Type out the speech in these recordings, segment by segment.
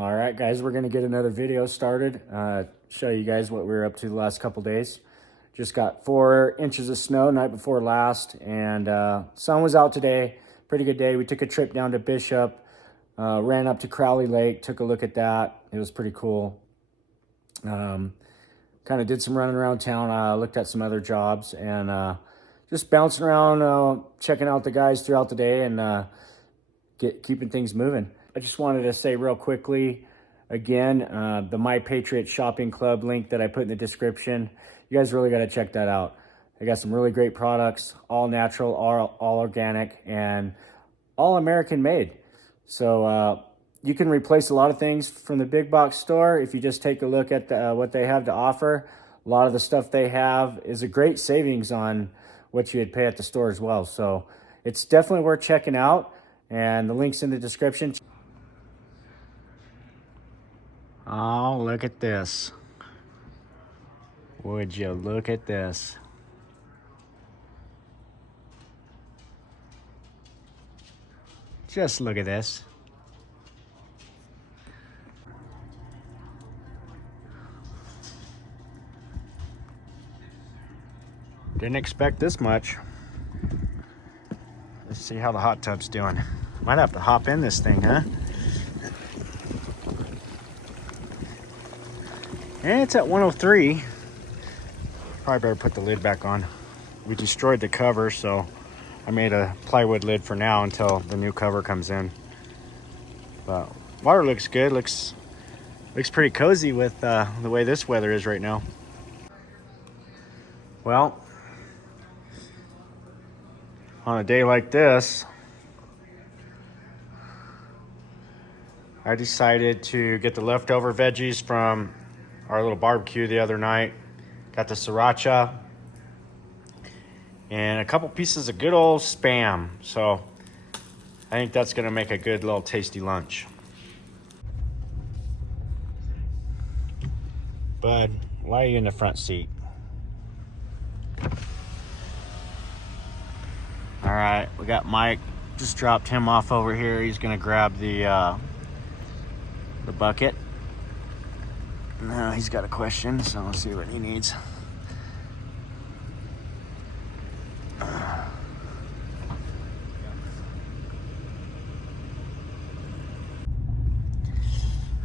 All right, guys, we're going to get another video started. Show you guys what we were up to the last couple days. Just got 4 inches of snow night before last, and sun was out today. Pretty good day. We took a trip down to Bishop, ran up to Crowley Lake, took a look at that. It was pretty cool. Kind of did some running around town, looked at some other jobs, and just bouncing around, checking out the guys throughout the day, and keeping things moving. I just wanted to say real quickly, again, the My Patriot Shopping Club link that I put in the description, you guys really got to check that out. They got some really great products, all natural, all organic, and all American made. So you can replace a lot of things from the big box store if you just take a look at what they have to offer. A lot of the stuff they have is a great savings on what you'd pay at the store as well. So it's definitely worth checking out, and the link's in the description. Oh, look at this. Would you look at this? Just look at this. Didn't expect this much. Let's see how the hot tub's doing. Might have to hop in this thing, huh? And it's at 103. Probably better put the lid back on. We destroyed the cover, so I made a plywood lid for now until the new cover comes in. But water looks good. Looks pretty cozy with the way this weather is right now. Well, on a day like this, I decided to get the leftover veggies from our little barbecue the other night. Got the sriracha and a couple pieces of good old Spam. So I think that's gonna make a good little tasty lunch. Bud, why are you in the front seat? All right, we got Mike. Just dropped him off over here. He's gonna grab the bucket. Now he's got a question, so let's see what he needs.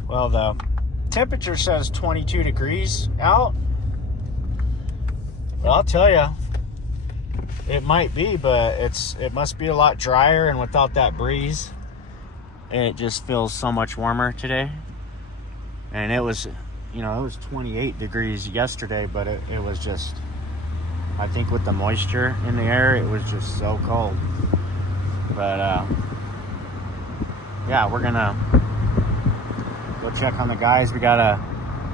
Well, the temperature says 22 degrees out. Well, I'll tell you, it might be, but it must be a lot drier, and without that breeze, it just feels so much warmer today. And it was, it was 28 degrees yesterday, but it was just, I think with the moisture in the air, it was just so cold. But yeah, we're gonna go check on the guys. We got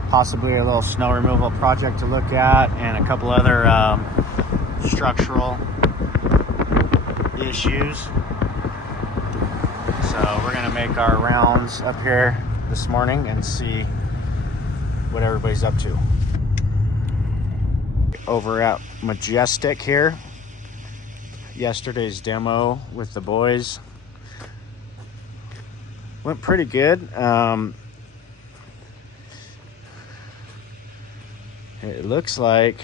possibly a little snow removal project to look at, and a couple other structural issues. So we're gonna make our rounds up here this morning and see what everybody's up to. Over at Majestic here, yesterday's demo with the boys went pretty good. It looks like,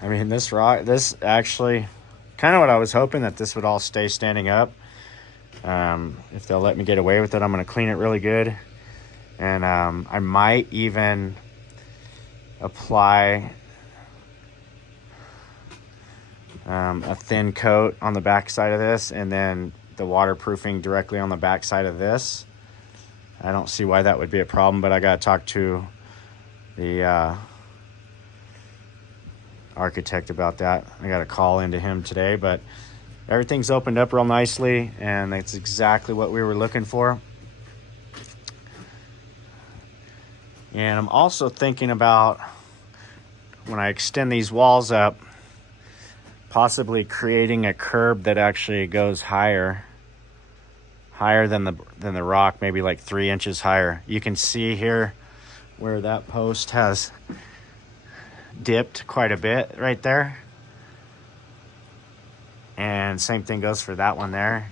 this actually kind of what I was hoping, that this would all stay standing up. If they'll let me get away with it, I'm going to clean it really good. And I might even apply a thin coat on the back side of this, and then the waterproofing directly on the back side of this. I don't see why that would be a problem, but I got to talk to the architect about that. I got a call into him today, but everything's opened up real nicely, and that's exactly what we were looking for. And I'm also thinking about, when I extend these walls up, possibly creating a curb that actually goes higher than the rock, maybe like 3 inches higher. You can see here where that post has dipped quite a bit right there. And same thing goes for that one there.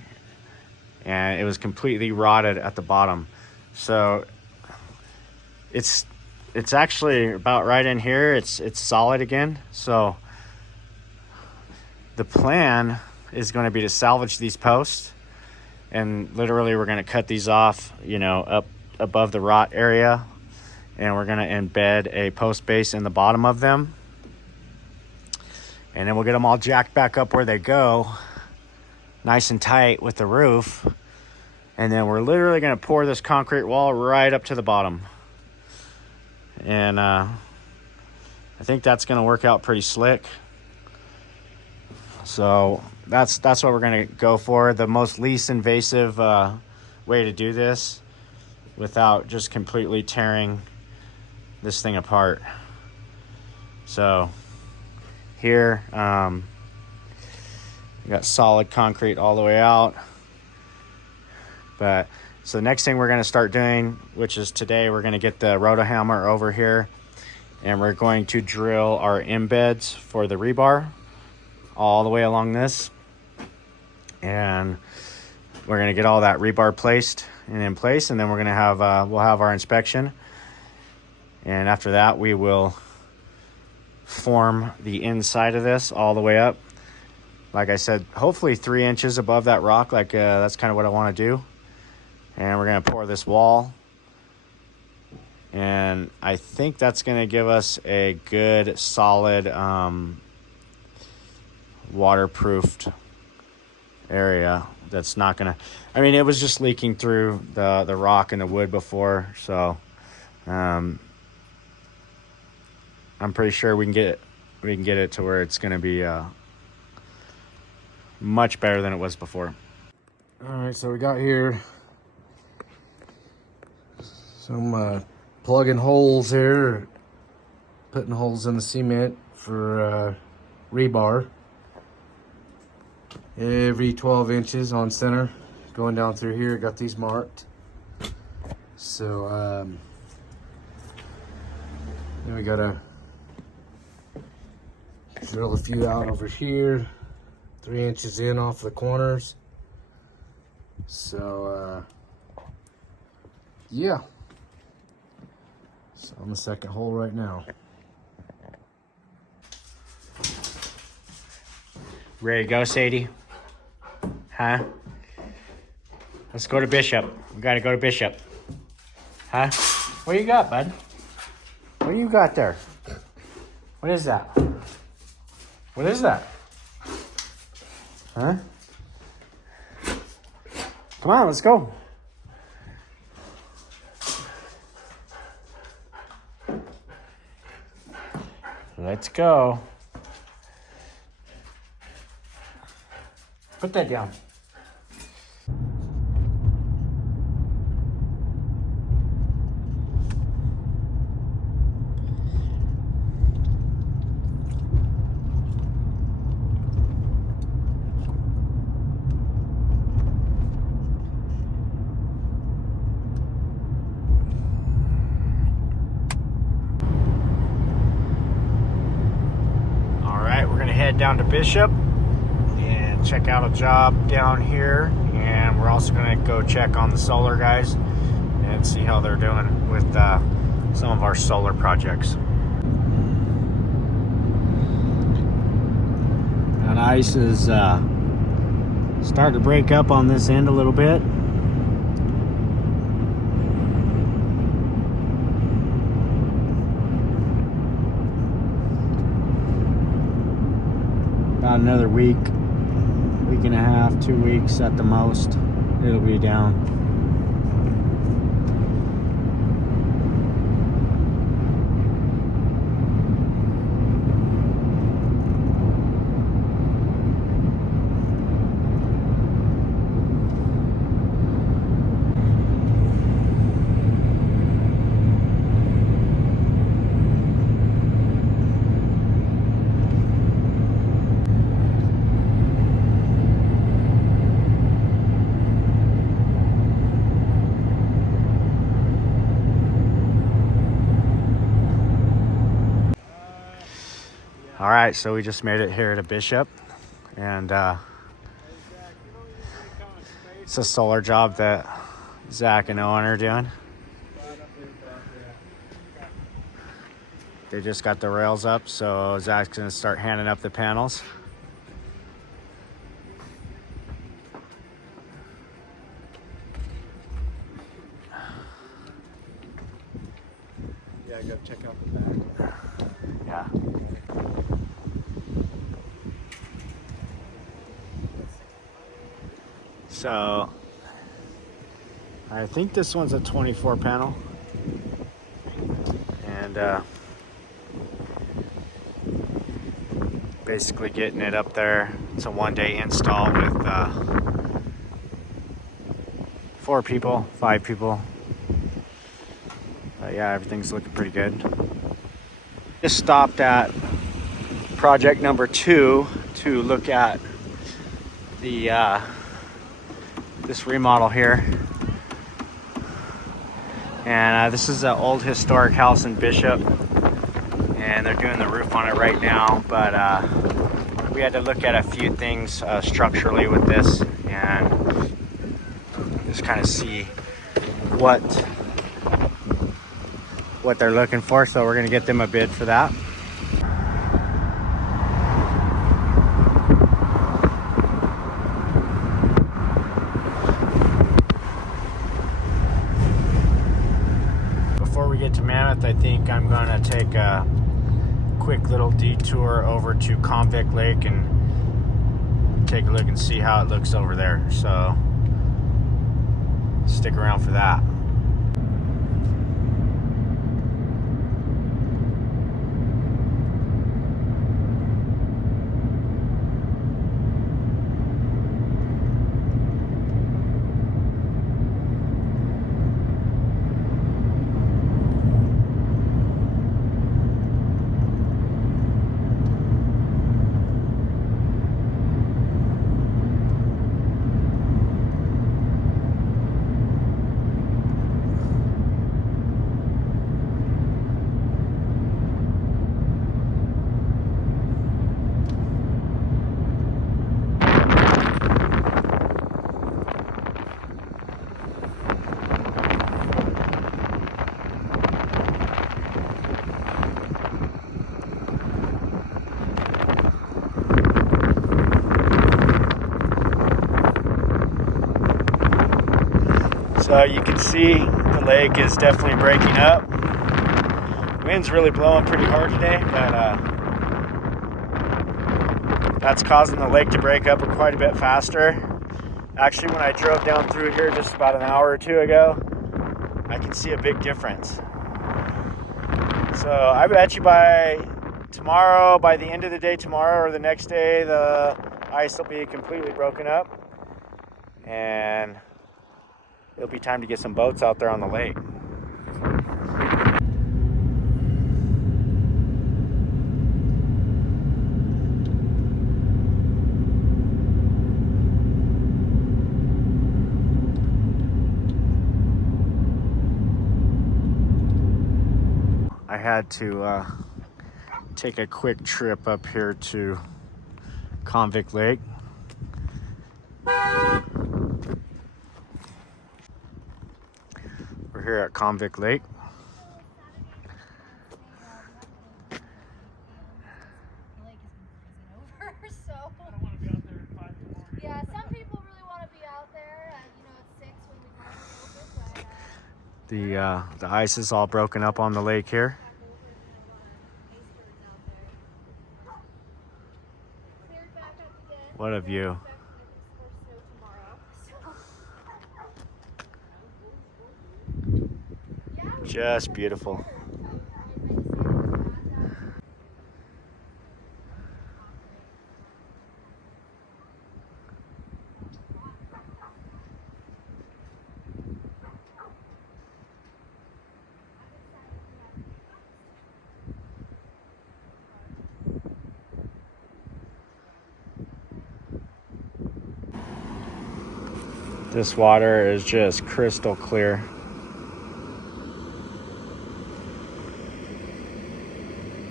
and it was completely rotted at the bottom. So it's actually about right in here. It's solid again. So the plan is going to be to salvage these posts, and literally we're going to cut these off, you know, up above the rot area, and we're going to embed a post base in the bottom of them, and then we'll get them all jacked back up where they go, nice and tight with the roof. And then we're literally going to pour this concrete wall right up to the bottom. And I think that's going to work out pretty slick. So that's what we're going to go for. The most least invasive way to do this without just completely tearing this thing apart. So here, we got solid concrete all the way out. But so the next thing we're going to start doing, which is today, we're going to get the rotohammer over here, and we're going to drill our embeds for the rebar all the way along this. And we're going to get all that rebar placed and in place, and then we're going to have we'll have our inspection. And after that, we will form the inside of this all the way up. Like I said, hopefully 3 inches above that rock. Like that's kind of what I want to do. And we're going to pour this wall. And I think that's going to give us a good, solid, waterproofed area that's not going to... I mean, it was just leaking through the rock and the wood before. So I'm pretty sure we can get it to where it's going to be much better than it was before. All right, so we got here some plugging holes here, putting holes in the cement for rebar. Every 12 inches on center, going down through here. Got these marked. So then we gotta drill a few out over here, 3 inches in off the corners. So yeah. So on the second hole right now. Ready to go, Sadie? Huh? Let's go to Bishop. We gotta go to Bishop. Huh? What do you got, bud? What do you got there? What is that? What is that? Huh? Come on, let's go. Let's go. Put that down. Down to Bishop and check out a job down here, and we're also going to go check on the solar guys and see how they're doing with some of our solar projects. That ice is starting to break up on this end a little bit. About another week and a half, 2 weeks at the most, it'll be down. All right, so we just made it here to Bishop, and It's a solar job that Zach and Owen are doing. They just got the rails up, so Zach's gonna start handing up the panels. Yeah, go check out the back. Yeah. So I think this one's a 24 panel, and basically getting it up there. It's a one-day install with 4 people, 5 people. But yeah, everything's looking pretty good. Just stopped at project number 2 to look at the this remodel here. And this is an old historic house in Bishop, and they're doing the roof on it right now. But we had to look at a few things structurally with this, and just kind of see what they're looking for. So we're gonna get them a bid for that. Before we get to Mammoth, I think I'm gonna take a quick little detour over to Convict Lake and take a look and see how it looks over there. So stick around for that. So you can see the lake is definitely breaking up. Wind's really blowing pretty hard today, but that's causing the lake to break up quite a bit faster. Actually, when I drove down through here just about an hour or 2 ago, I can see a big difference. So I bet you by tomorrow, by the end of the day tomorrow or the next day, the ice will be completely broken up, and it'll be time to get some boats out there on the lake. I had to take a quick trip up here to Convict Lake. We're here at Convict Lake. Yeah, some people really want to be out there at, at 6 when we open, but The ice is all broken up on the lake here. What a view. Just beautiful. This water is just crystal clear.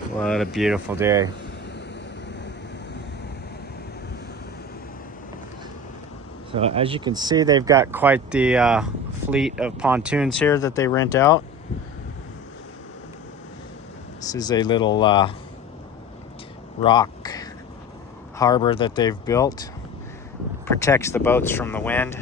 What a beautiful day. So So as you can see, they've got quite the fleet of pontoons here that they rent out. This is a little rock harbor that they've built. Protects the boats from the wind.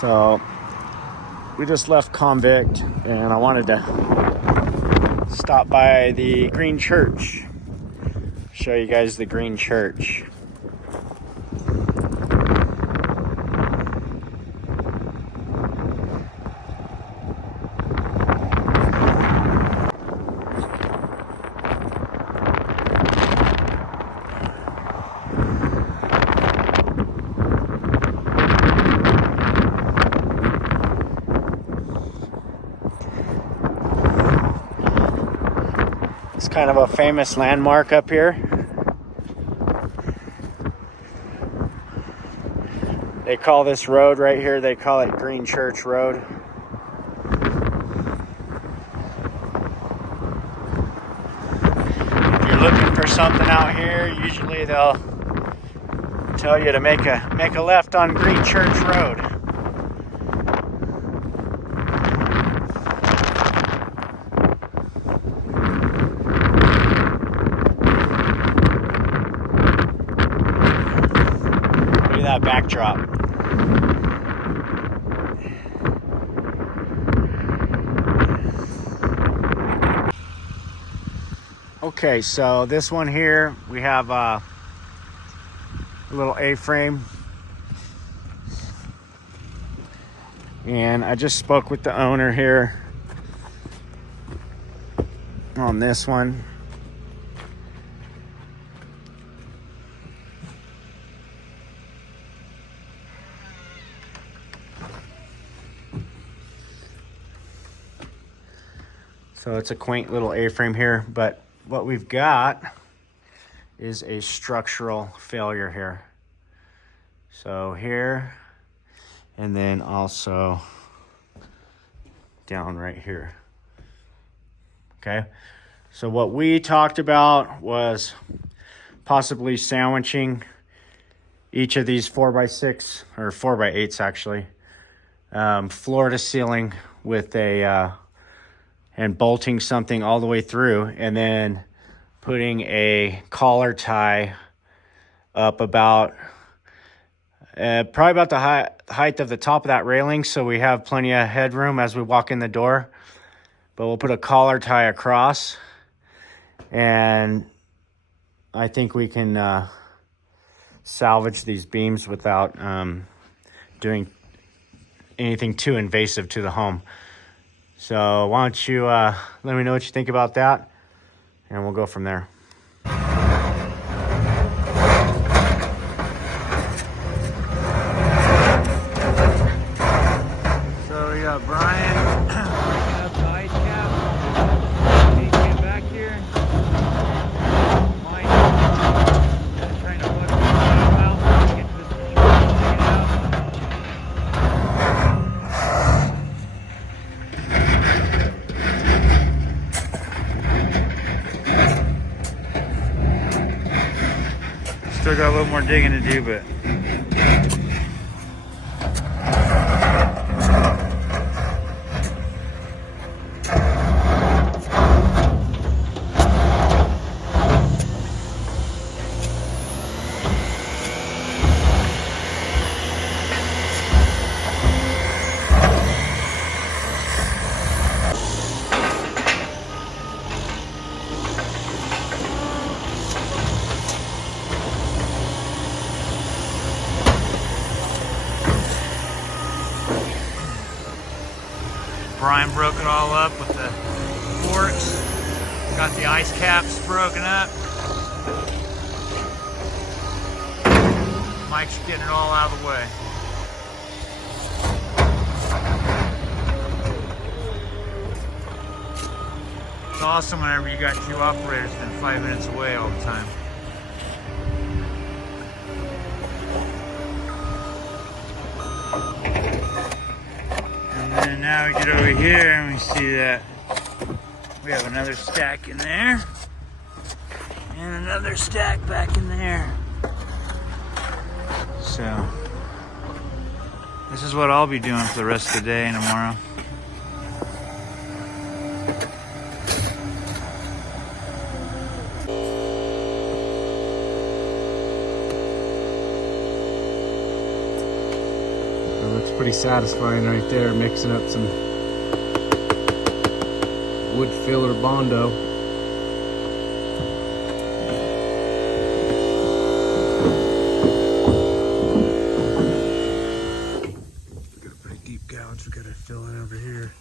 So we just left Convict and I wanted to stop by the Green Church. Show you guys the Green Church. It's kind of a famous landmark up here. They call this road right here, they call it Green Church Road. If you're looking for something out here, usually they'll tell you to make a left on Green Church Road. That backdrop. Okay, so this one here, we have a little A-frame. And I just spoke with the owner here on this one. So it's a quaint little A-frame here, but what we've got is a structural failure here. So here, and then also down right here. Okay, so what we talked about was possibly sandwiching each of these 4x6 or 4x8s actually, floor to ceiling with a and bolting something all the way through, and then putting a collar tie up about probably about the height of the top of that railing, so we have plenty of headroom as we walk in the door. But we'll put a collar tie across, and I think we can salvage these beams without doing anything too invasive to the home. So why don't you let me know what you think about that, and we'll go from there. So we got Brian up the ice cap. He came back here. Mike trying to plug the valve out to get to this control and take it out. Still got a little more digging to do, but Brian broke it all up with the forks. Got the ice caps broken up. Mike's getting it all out of the way. It's awesome whenever you got two operators within 5 minutes away all the time. And then now we get over here and we see that we have another stack in there. And another stack back in there. So, this is what I'll be doing for the rest of the day and tomorrow. That looks pretty satisfying right there, mixing up some wood filler Bondo. Got a pretty deep gouge we gotta fill in over here.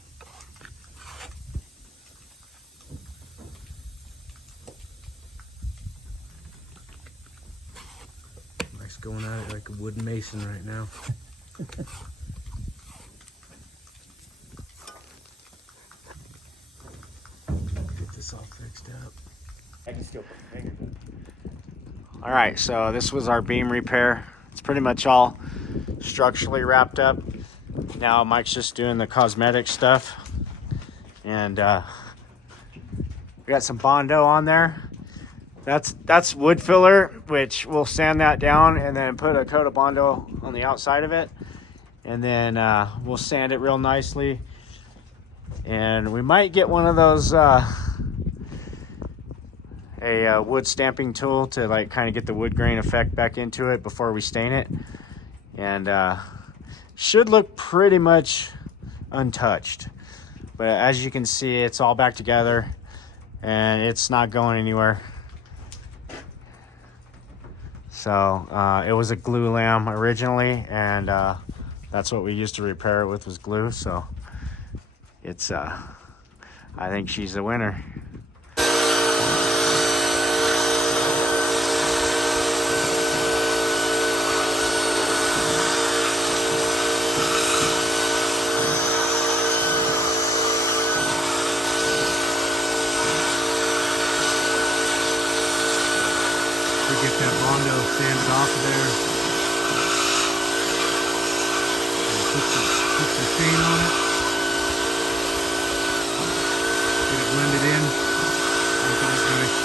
Mike's going at it like a wooden mason right now. Get this all fixed up. I can still put my fingers in. All right, so this was our beam repair. It's pretty much all structurally wrapped up. Now Mike's just doing the cosmetic stuff. And we got some Bondo on there. That's wood filler, which we'll sand that down and then put a coat of Bondo on the outside of it. And then we'll sand it real nicely. And we might get one of those, a wood stamping tool to like kind of get the wood grain effect back into it before we stain it. And should look pretty much untouched. But as you can see, it's all back together and it's not going anywhere. So it was a glue lamb originally, and that's what we used to repair it with, was glue. So it's I think she's the winner. Get that Bondo sanded off of there. And put some stain on it. Get it blended in. Make it look nice.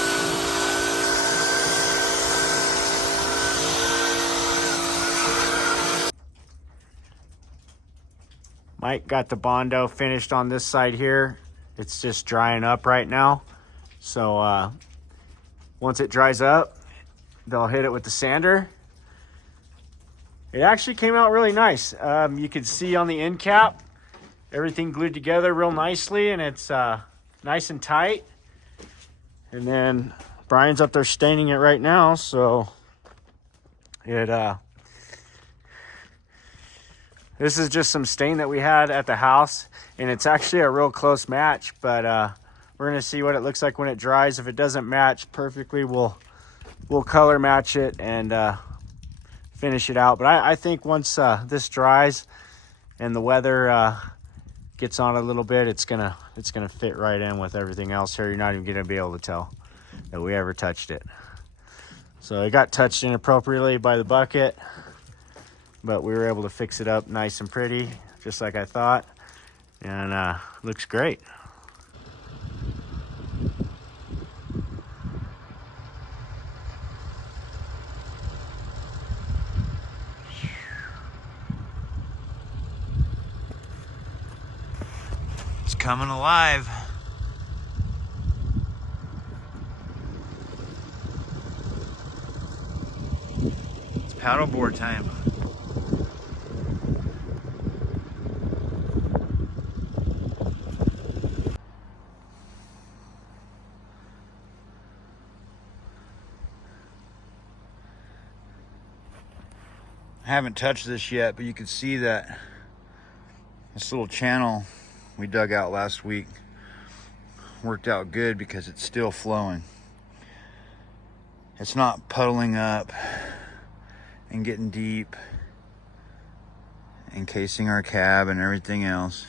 Mike got the Bondo finished on this side here. It's just drying up right now. So once it dries up, they'll hit it with the sander. It actually came out really nice. You could see on the end cap, everything glued together real nicely, and it's nice and tight. And then Brian's up there staining it right now, so this is just some stain that we had at the house, and it's actually a real close match, but we're gonna see what it looks like when it dries. If it doesn't match perfectly, we'll color match it and finish it out. But I think once this dries and the weather gets on a little bit, it's gonna fit right in with everything else here. You're not even gonna be able to tell that we ever touched it. So it got touched inappropriately by the bucket, but we were able to fix it up nice and pretty, just like I thought, and looks great. It's coming alive. It's paddleboard time. I haven't touched this yet, but you can see that this little channel we dug out last week worked out good because it's still flowing. It's not puddling up and getting deep, encasing our cab and everything else.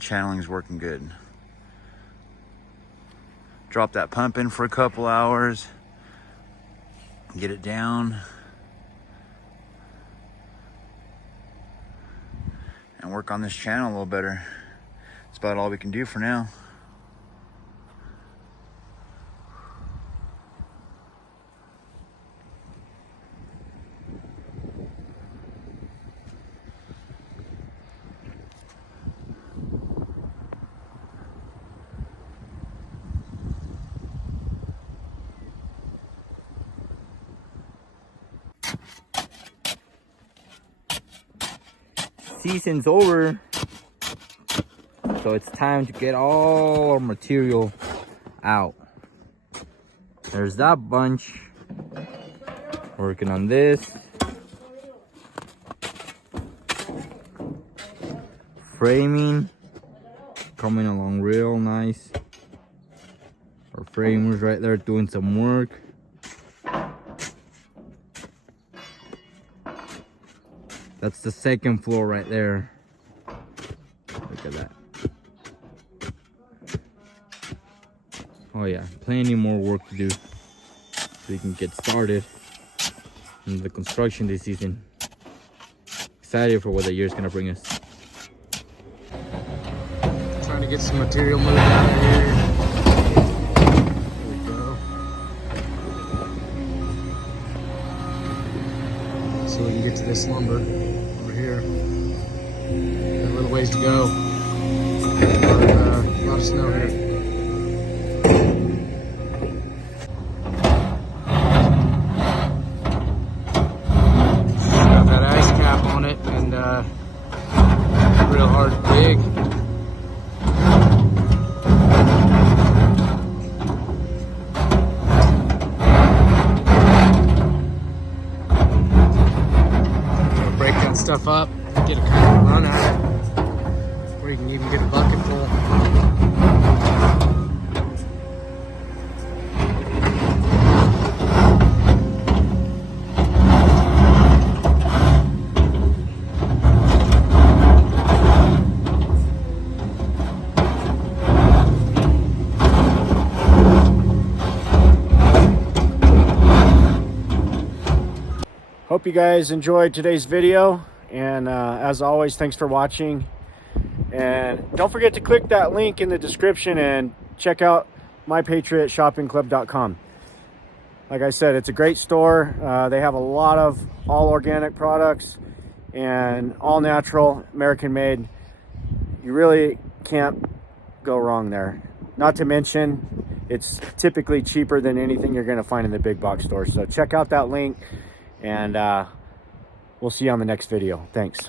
Channeling's working good. Drop that pump in for a couple hours, get it down, and work on this channel a little better. That's about all we can do for now. Season's over, so it's time to get all our material out. There's that bunch working on this. Framing coming along real nice. Our framers right there doing some work. That's the second floor right there. Look at that. Oh yeah, plenty more work to do so we can get started in the construction this season. Excited for what the year's gonna bring us. Trying to get some material moved out of here. There we go. So we can get to this lumber over here. Got a little ways to go. A lot of snow here. Got that ice cap on it and real hard to dig. Stuff up, get a kind of run at it, or you can even get a bucket full. Hope you guys enjoyed today's video. And as always, thanks for watching. And don't forget to click that link in the description and check out mypatriotshoppingclub.com. Like I said, it's a great store. They have a lot of all organic products and all natural, American made. You really can't go wrong there. Not to mention, it's typically cheaper than anything you're going to find in the big box store. So check out that link, and we'll see you on the next video. Thanks.